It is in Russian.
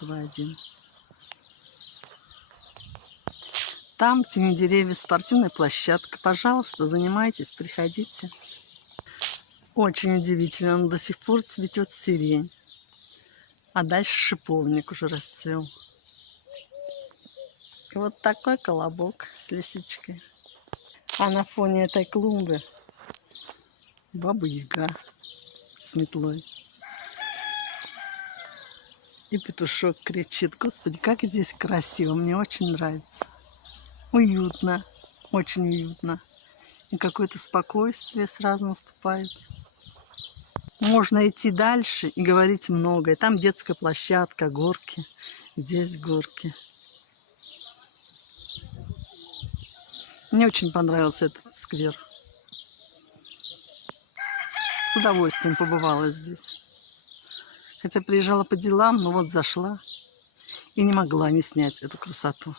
Горького-1. Там, в тени деревьев, спортивная площадка. Пожалуйста, занимайтесь, приходите. Очень удивительно, но до сих пор цветет сирень. А дальше шиповник уже расцвел. И вот такой колобок с лисичкой. А на фоне этой клумбы баба-яга с метлой. И петушок кричит. Господи, как здесь красиво, мне очень нравится. Уютно, очень уютно. И какое-то спокойствие сразу наступает. Можно идти дальше и говорить многое. Там детская площадка, горки. Здесь горки. Мне очень понравился этот сквер. С удовольствием побывала здесь. Хотя приезжала по делам, но вот зашла и не могла не снять эту красоту.